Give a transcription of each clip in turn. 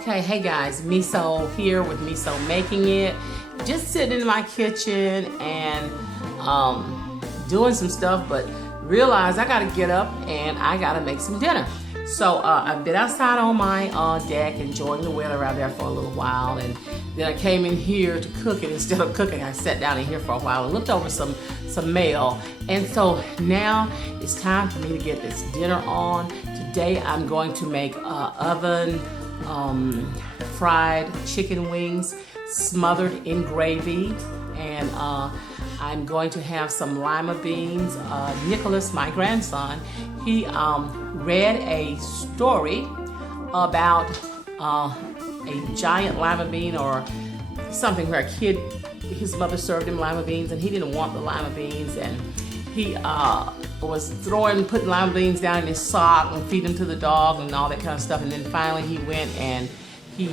Okay, hey guys, Miso here with Miso Making It. Just sitting in my kitchen and doing some stuff, but realize I gotta get up and I gotta make some dinner. So I've been outside on my deck enjoying the weather out there for a little while, and then I came in here to cook it. Instead of cooking, I sat down in here for a while and looked over some mail. And so now it's time for me to get this dinner on. Today I'm going to make oven fried chicken wings smothered in gravy, and I'm going to have some lima beans. Nicholas, my grandson, he read a story about a giant lima bean or something where his mother served him lima beans and he didn't want the lima beans, and he was putting lima beans down in his sock and feeding them to the dog and all that kind of stuff. And then finally he went and he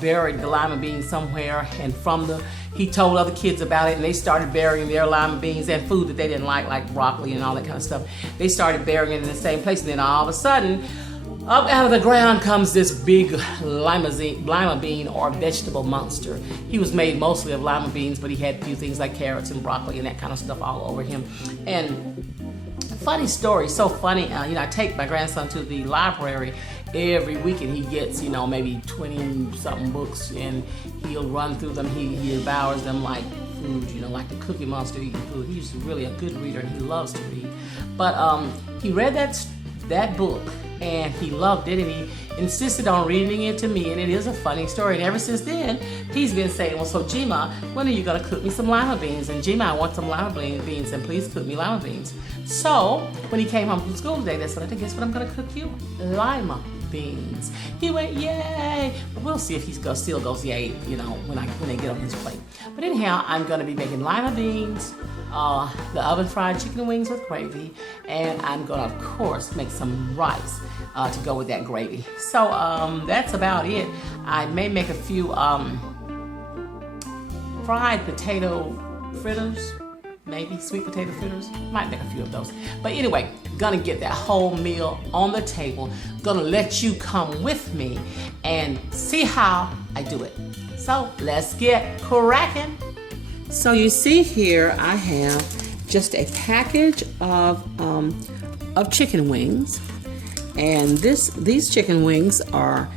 buried the lima beans somewhere, and he told other kids about it, and they started burying their lima beans and food that they didn't like broccoli and all that kind of stuff. They started burying it in the same place, and then all of a sudden, up out of the ground comes this big lima bean or vegetable monster. He was made mostly of lima beans, but he had a few things like carrots and broccoli and that kind of stuff all over him. And funny story, so funny. I take my grandson to the library every week, and he gets, maybe 20-something books, and he'll run through them. He devours them like food, like the Cookie Monster eating food. He's really a good reader, and he loves to read. But he read that book, and he loved it, and he insisted on reading it to me, and it is a funny story. And ever since then, he's been saying, well, so Gima, when are you going to cook me some lima beans? And Gima, I want some lima beans, and please cook me lima beans. So when he came home from school today, that's what I said, guess what I'm going to cook you? Lima beans. He went, yay! But we'll see if he still goes yay, when they get on his plate. But anyhow, I'm going to be making lima beans, the oven fried chicken wings with gravy, and I'm going to, of course, make some rice to go with that gravy. So that's about it. I may make a few fried potato fritters, maybe sweet potato fritters. Might make a few of those. But anyway, gonna get that whole meal on the table. Gonna let you come with me and see how I do it. So let's get cracking. So you see here, I have just a package of chicken wings, and these chicken wings are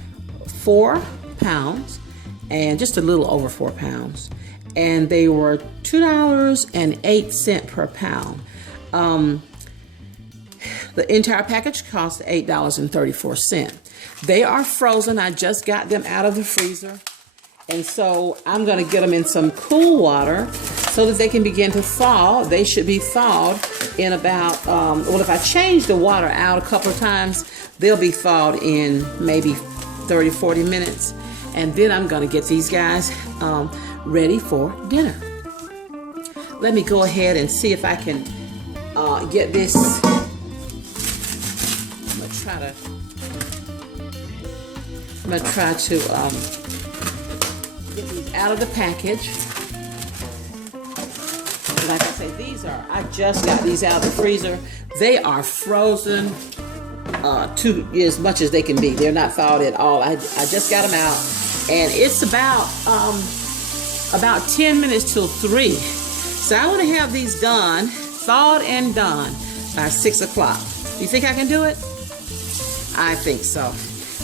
4 pounds, and just a little over 4 pounds, and they were $2.08 per pound. The entire package cost $8.34. They are frozen. I just got them out of the freezer. And so I'm going to get them in some cool water so that they can begin to thaw. They should be thawed in about, if I change the water out a couple of times, they'll be thawed in maybe 30, 40 minutes. And then I'm going to get these guys ready for dinner. Let me go ahead and see if I can get this. I'm going to try to get these out of the package. Like I say, I just got these out of the freezer. They are frozen to as much as they can be. They're not thawed at all. I just got them out, and it's about 10 minutes till 3. So I want to have these done, thawed and done by 6 o'clock. You think I can do it? I think so.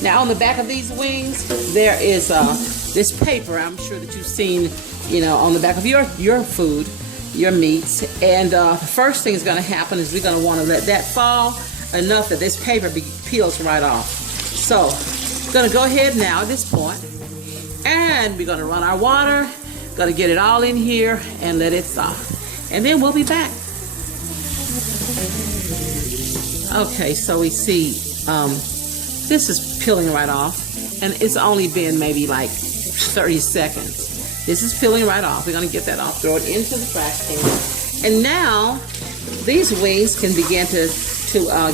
Now on the back of these wings, there is this paper. I'm sure that you've seen, on the back of your food, your meats. And the first thing is going to happen is we're going to want to let that fall enough that this paper peels right off. So I'm going to go ahead now at this point, and we're going to run our water. Going to get it all in here and let it thaw. And then we'll be back. Okay, so we see this is peeling right off, and it's only been maybe like 30 seconds. This is peeling right off. We're going to get that off, throw it into the trash can. And now these wings can begin to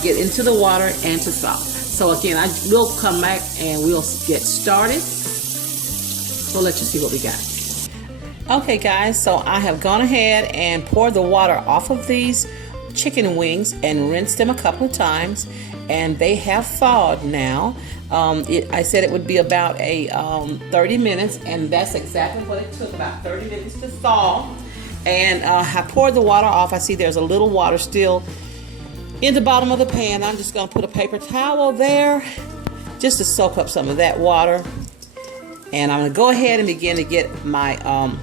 get into the water and to thaw. So again, I will come back and we'll get started. We'll let you see what we got. Okay guys, so I have gone ahead and poured the water off of these chicken wings and rinsed them a couple of times, and they have thawed now. I said it would be about a 30 minutes, and that's exactly what it took, about 30 minutes to thaw. And I poured the water off. I see there's a little water still in the bottom of the pan. I'm just going to put a paper towel there just to soak up some of that water. And I'm going to go ahead and begin to get my, and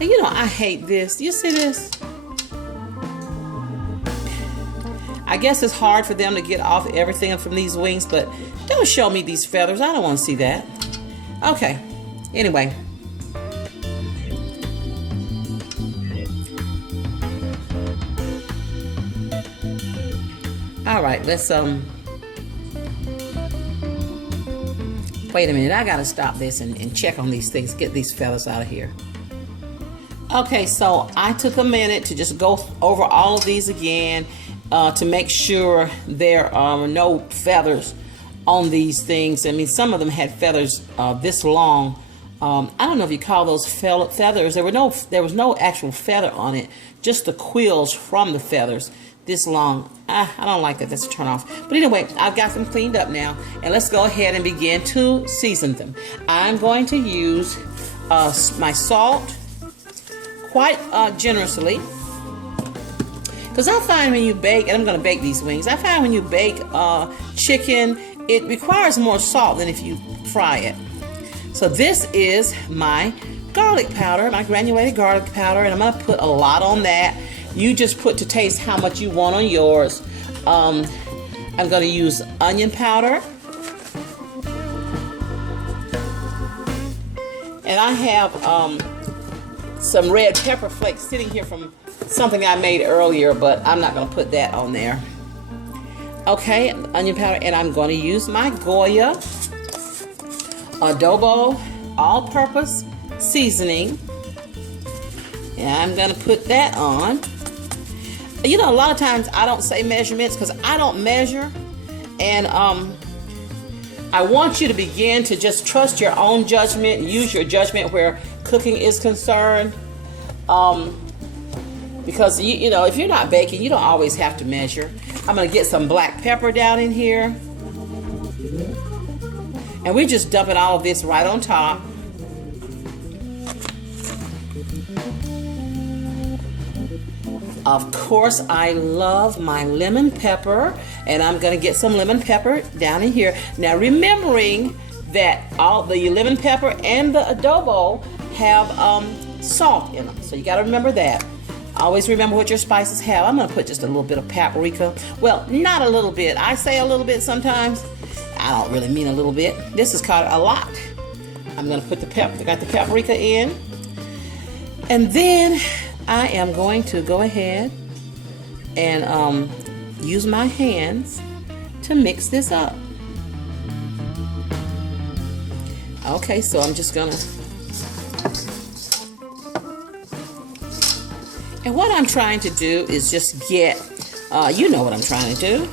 you know, I hate this. Do you see this? I guess it's hard for them to get off everything from these wings, but don't show me these feathers. I don't want to see that. Okay. Anyway. All right, let's wait a minute. I gotta stop this and check on these things, get these feathers out of here. Okay, so I took a minute to just go over all of these again to make sure there are no feathers on these things. I mean, some of them had feathers this long. I don't know if you call those feathers. There was no actual feather on it, just the quills from the feathers this long. I don't like that. That's a turn off. But anyway, I've got them cleaned up now, and let's go ahead and begin to season them. I'm going to use my salt quite generously, because I find when you bake, and I'm going to bake these wings, I find when you bake chicken, it requires more salt than if you fry it. So this is my garlic powder, my granulated garlic powder, and I'm going to put a lot on that. You just put to taste how much you want on yours. I'm going to use onion powder. And I have some red pepper flakes sitting here from something I made earlier, but I'm not going to put that on there. Okay, onion powder, and I'm going to use my Goya Adobo all-purpose seasoning. And I'm going to put that on. You know, a lot of times I don't say measurements because I don't measure. And I want you to begin to just trust your own judgment and use your judgment where cooking is concerned. Because, you know, if you're not baking, you don't always have to measure. I'm going to get some black pepper down in here. And we're just dumping all of this right on top. Of course, I love my lemon pepper, and I'm going to get some lemon pepper down in here. Now, remembering that all the lemon pepper and the adobo have salt in them, so you got to remember that. Always remember what your spices have. I'm going to put just a little bit of paprika. Well, not a little bit. I say a little bit sometimes. I don't really mean a little bit. This is called a lot. I'm going to put the paprika in, and then I am going to go ahead and use my hands to mix this up. Okay, so I'm just gonna, and what I'm trying to do is just get, you know what I'm trying to do.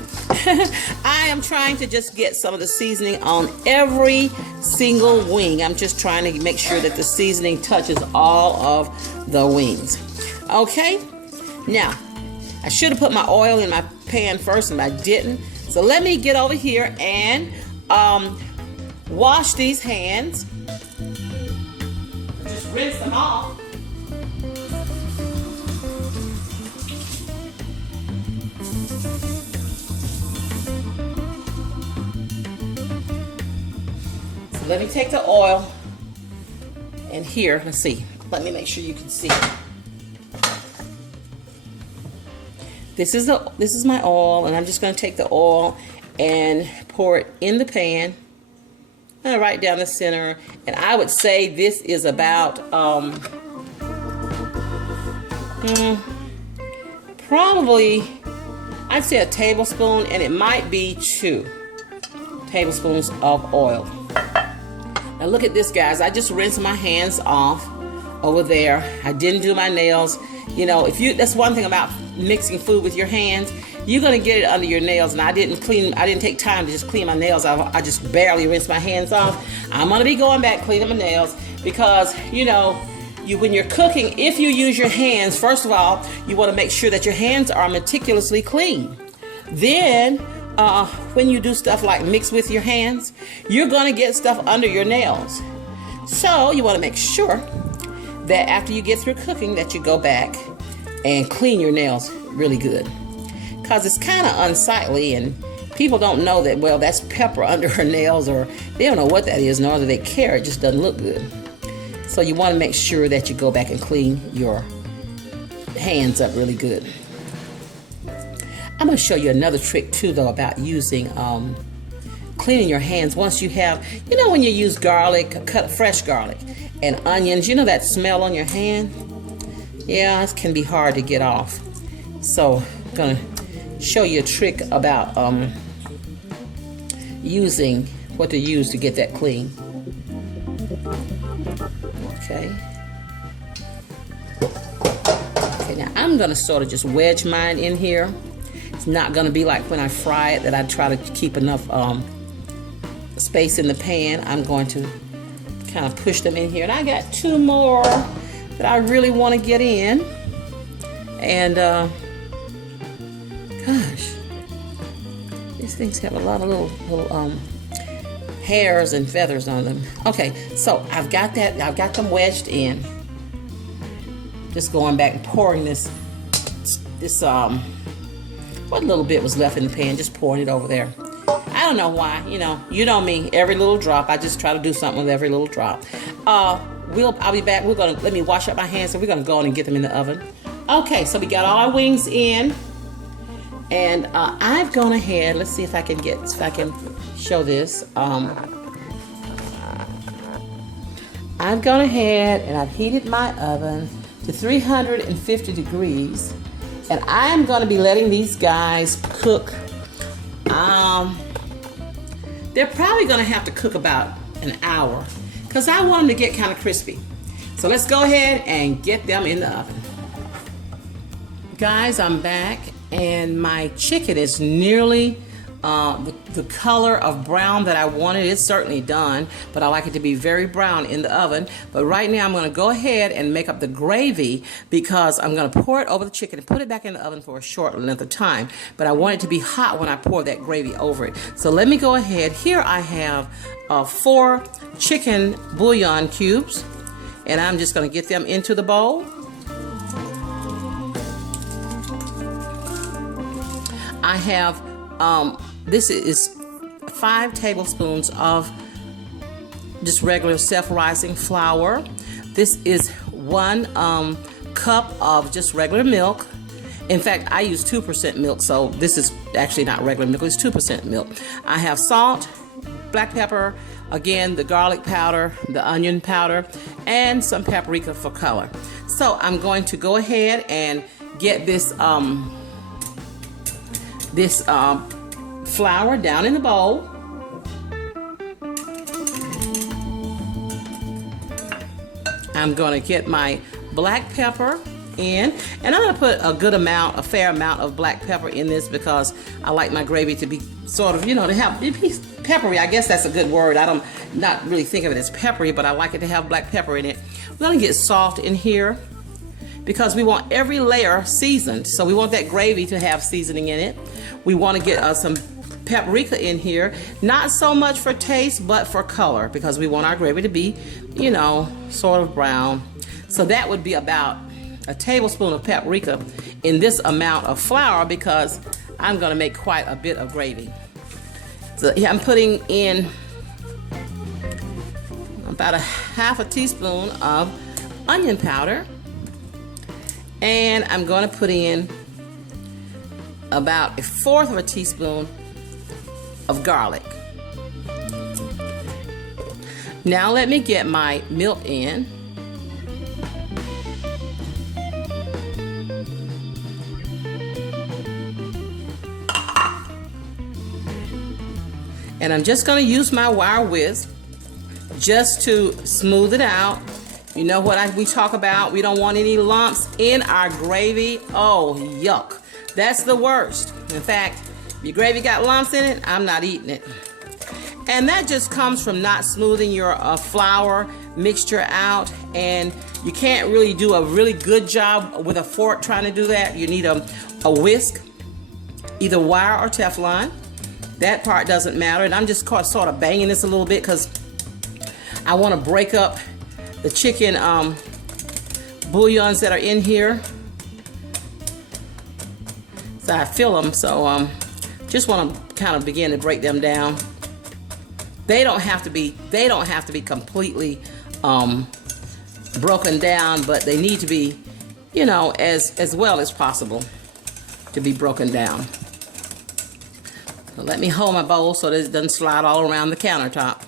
I am trying to just get some of the seasoning on every single wing. I'm just trying to make sure that the seasoning touches all of the wings. Okay, now I should have put my oil in my pan first, and I didn't. So let me get over here and wash these hands. Just rinse them off. So let me take the oil, and here, let's see. Let me make sure you can see. This is my oil, and I'm just going to take the oil and pour it in the pan, right down the center. And I would say this is about probably, I'd say a tablespoon, and it might be 2 tablespoons of oil. Now look at this, guys. I just rinsed my hands off over there. I didn't do my nails. You know, that's one thing about mixing food with your hands. You're gonna get it under your nails, and I didn't take time to just clean my nails off. I just barely rinsed my hands off. I'm gonna be going back cleaning my nails because, you know, when you're cooking, if you use your hands, first of all, you want to make sure that your hands are meticulously clean. Then when you do stuff like mix with your hands, you're gonna get stuff under your nails. So you wanna make sure that after you get through cooking that you go back and clean your nails really good. Because it's kind of unsightly and people don't know that, well, that's pepper under her nails, or they don't know what that is, nor do they care. It just doesn't look good. So you want to make sure that you go back and clean your hands up really good. I'm going to show you another trick too, though, about using cleaning your hands once you have, you know, when you use garlic, cut fresh garlic and onions, you know that smell on your hand? Yeah, it can be hard to get off. So I'm going to show you a trick about using what to use to get that clean. Okay. Okay, now I'm going to sort of just wedge mine in here. It's not going to be like when I fry it that I try to keep enough space in the pan. I'm going to kind of push them in here. And I got two more that I really want to get in. And gosh, these things have a lot of little hairs and feathers on them. Okay, so I've got them wedged in. Just going back and pouring this what little bit was left in the pan, just pouring it over there. I don't know why, you know me, every little drop. I just try to do something with every little drop. I'll be back. Let me wash up my hands, so we're gonna go on and get them in the oven. Okay, so we got all our wings in, and I've gone ahead. Let's see if I can show this. I've gone ahead and I've heated my oven to 350 degrees, and I'm going to be letting these guys cook. They're probably going to have to cook about an hour because I want them to get kind of crispy. So let's go ahead and get them in the oven. Guys, I'm back, and my chicken is nearly the color of brown that I wanted. It's certainly done, but I like it to be very brown in the oven. But right now I'm going to go ahead and make up the gravy, because I'm going to pour it over the chicken and put it back in the oven for a short length of time. But I want it to be hot when I pour that gravy over it. So let me go ahead. Here I have 4 chicken bouillon cubes, and I'm just going to get them into the bowl. I have this is 5 tablespoons of just regular self-rising flour. This is 1 cup of just regular milk. In fact, I use 2% milk, so this is actually not regular milk, it's 2% milk. I have salt, black pepper, again, the garlic powder, the onion powder, and some paprika for color. So I'm going to go ahead and get this flour down in the bowl. I'm going to get my black pepper in, and I'm going to put a fair amount of black pepper in this, because I like my gravy to be sort of, to be peppery. I guess that's a good word. I don't not really think of it as peppery, but I like it to have black pepper in it. We're going to get salt in here, because we want every layer seasoned. So we want that gravy to have seasoning in it. We want to get some paprika in here, not so much for taste, but for color, because we want our gravy to be, sort of brown. So that would be about a tablespoon of paprika in this amount of flour, because I'm going to make quite a bit of gravy. So yeah, I'm putting in about a half a teaspoon of onion powder, and I'm going to put in about 1/4 of a teaspoon of garlic. Now let me get my milk in. And I'm just going to use my wire whisk just to smooth it out. You know what we talk about? We don't want any lumps in our gravy. Oh, yuck. That's the worst. In fact, if your gravy got lumps in it, I'm not eating it. And that just comes from not smoothing your flour mixture out. And you can't really do a really good job with a fork trying to do that. You need a whisk, either wire or Teflon. That part doesn't matter. And I'm just sort of banging this a little bit because I want to break up the chicken bouillons that are in here. So I feel them, so just want to kind of begin to break them down. They don't have to be completely broken down, but they need to be, you know, as well as possible to be broken down. So let me hold my bowl so that it doesn't slide all around the countertop.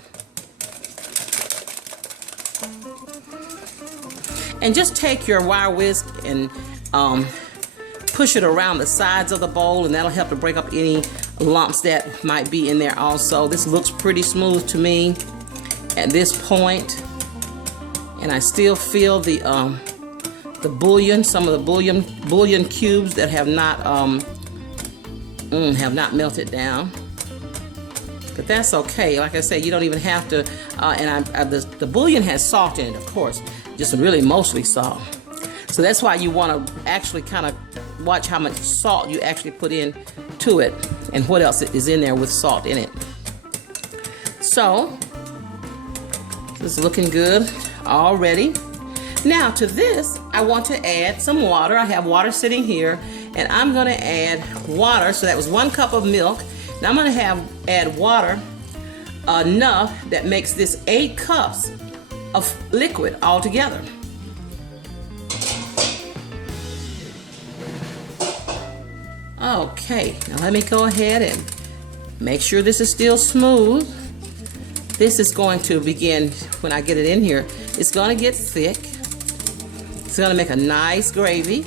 And just take your wire whisk and push it around the sides of the bowl, and that'll help to break up any lumps that might be in there also. This looks pretty smooth to me at this point, and I still feel the bouillon, some of the bouillon cubes that have not melted down. But that's okay. Like I say, you don't even have to. The bouillon has salt in it, of course, just really mostly salt. So that's why you want to actually kind of watch how much salt you actually put in to it and what else is in there with salt in it. So this is looking good already. Now to this, I want to add some water. I have water sitting here, and I'm going to add water. So that was 1 cup of milk. Now I'm going to add water enough that makes this 8 cups of liquid altogether. Okay, now let me go ahead and make sure this is still smooth. This is going to begin, when I get it in here, it's going to get thick. It's going to make a nice gravy.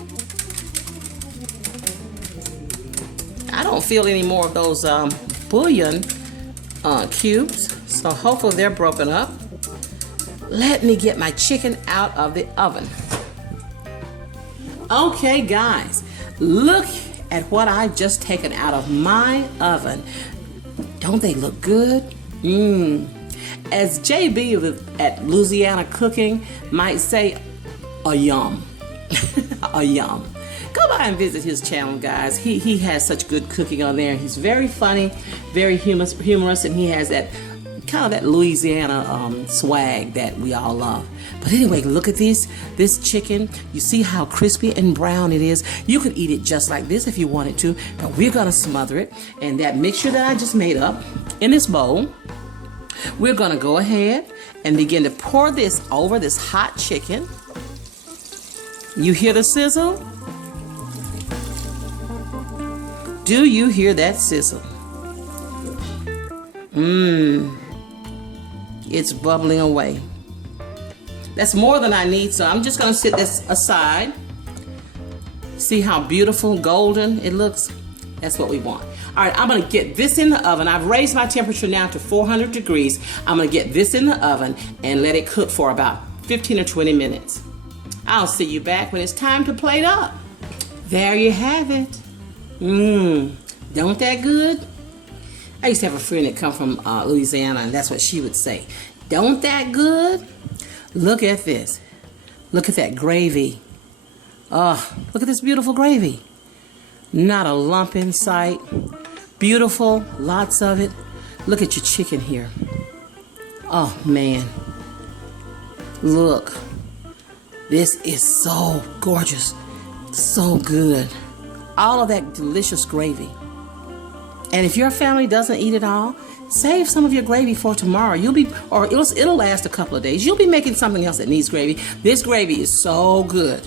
I don't feel any more of those bouillon cubes, so hopefully they're broken up. Let me get my chicken out of the oven. Okay, guys, look at what I've just taken out of my oven. Don't they look good? As JB at Louisiana Cooking might say, a yum. A yum. Go by and visit his channel, guys. He has such good cooking on there. He's very funny, very humorous, and he has that kind of that Louisiana swag that we all love. But anyway, look at this chicken. You see how crispy and brown it is. You could eat it just like this if you wanted to, but we're gonna smother it. And that mixture that I just made up in this bowl, we're gonna go ahead and begin to pour this over this hot chicken. You hear the sizzle? Do you hear that sizzle? It's bubbling away. That's more than I need, so I'm just gonna sit this aside. See how beautiful golden it looks? That's what we want. All right, I'm gonna get this in the oven. I've raised my temperature now to 400 degrees. I'm gonna get this in the oven and let it cook for about 15 or 20 minutes. I'll see you back when it's time to plate up. There you have it. Don't that good? I used to have a friend that come from Louisiana, and that's what she would say. Don't that good? Look at this. Look at that gravy. Oh, look at this beautiful gravy. Not a lump in sight. Beautiful, lots of it. Look at your chicken here. Oh, man. Look. This is so gorgeous. So good. All of that delicious gravy. And if your family doesn't eat it all, save some of your gravy for tomorrow. It'll last a couple of days. You'll be making something else that needs gravy. This gravy is so good.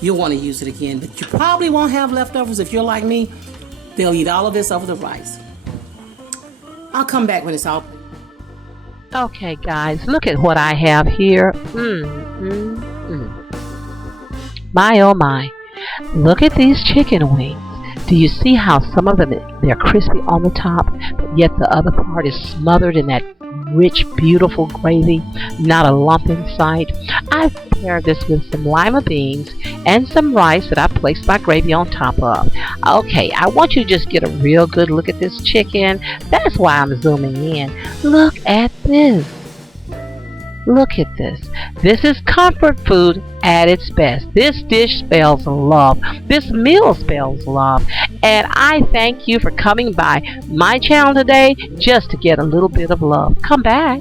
You'll want to use it again, but you probably won't have leftovers. If you're like me, they'll eat all of this over the rice. I'll come back when it's all. Okay, guys, look at what I have here. My oh my. Look at these chicken wings. Do you see how some of them, they're crispy on the top, but yet the other part is smothered in that rich, beautiful gravy, not a lump in sight? I've paired this with some lima beans and some rice that I placed my gravy on top of. Okay, I want you to just get a real good look at this chicken. That's why I'm zooming in. Look at this. Look at this. This is comfort food at its best. This dish spells love. This meal spells love. And I thank you for coming by my channel today just to get a little bit of love. Come back.